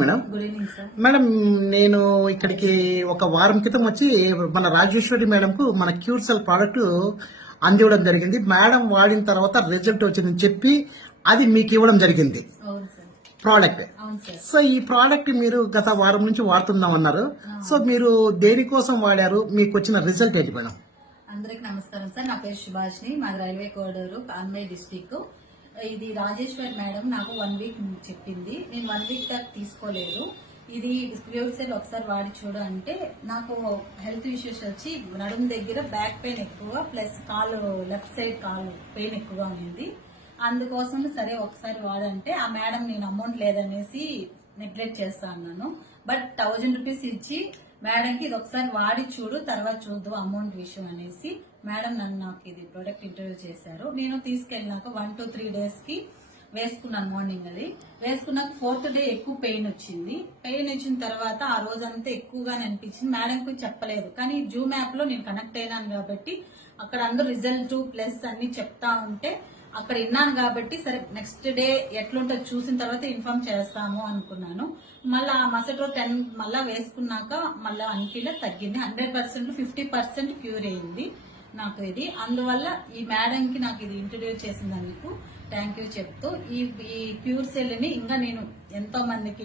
Madam good evening sir. Madam నేను ఇక్కడికి ఒక వారం క్రితం వచ్చి మన రాజేశ్వరి మేడం కు మన క్యూర్ సెల్ ప్రోడక్ట్ అందివ్వడం జరిగింది. మేడం వాడిన తర్వాత రిజల్ట్ వచ్చిందని చెప్పి అది మీకు ఇవ్వడం జరిగింది అవును సార్. ప్రోడక్ట్. అవును సార్. సో ఈ ప్రోడక్ట్ మీరు గత వారం నుంచి వాడుతున్నాం అన్నారు. సో మీరు దేనికోసం వాడారు, మీకు వచ్చిన రిజల్ట్ ఏంటి మేడం? అందరికి నమస్కారం సార్. నా పేరు సుభాష్ని, మాది రైల్వే కోడూరు, అన్నమయ్య డిస్టిక్. ఇది రాజేశ్వర్ మేడం నాకు 1 వీక్ చెప్పింది. నేను 1 వీక్ దాకా తీసుకోలేదు. ఇది క్యూర్ సెల్ ఒకసారి వాడి చూడు అంటే నాకు హెల్త్ ఇష్యూస్ వచ్చి నడుము దగ్గర బ్యాక్ పెయిన్ ఎక్కువ, ప్లస్ కాలు లెఫ్ట్ సైడ్ కాలు పెయిన్ ఎక్కువగా ఉంది. అందుకోసం సరే ఒకసారి వాడంటే ఆ మేడం నేను అమౌంట్ లేదనేసి నెగ్లెక్ట్ చేస్తా అన్నాను. బట్ 1000 రూపీస్ ఇచ్చి మేడంకి ఇది ఒకసారి వాడి చూడు, తర్వాత చూద్దాం అమౌంట్ విషయం అనేసి మేడం నాకు ఇది ప్రొడక్ట్ ఇంటర్వ్యూ చేశారు. నేను తీసుకెళ్ళినాక 1 to 3 days కి వేసుకున్నాను. మార్నింగ్ అది వేసుకున్నాక 4th డే ఎక్కువ పెయిన్ వచ్చింది. పెయిన్ వచ్చిన తర్వాత ఆ రోజంతా ఎక్కువగానే అనిపించింది. మేడంకి చెప్పలేదు, కానీ జూమ్ యాప్ లో నేను కనెక్ట్ అయినాను కాబట్టి అక్కడ అందరూ రిజల్ట్ ప్లస్ అన్ని చెప్తా ఉంటే అక్కడ విన్నాను కాబట్టి సరే నెక్స్ట్ డే ఎట్లుంటో చూసిన తర్వాత ఇన్ఫార్మ్ చేస్తాము అనుకున్నాను. మళ్ళీ ఆ మరుసటి రోజు 10 మళ్ళా వేసుకున్నాక మళ్ళీ 1 కిలో తగ్గింది. 100% 50% క్యూర్ అయింది నాకు ఇది. అందువల్ల ఈ మేడం కి నాకు ఇది ఇంట్రడ్యూస్ చేసినందుకు థ్యాంక్ యూ చెప్తూ ఈ క్యూర్ సెల్ ని ఇంకా నేను ఎంతో మందికి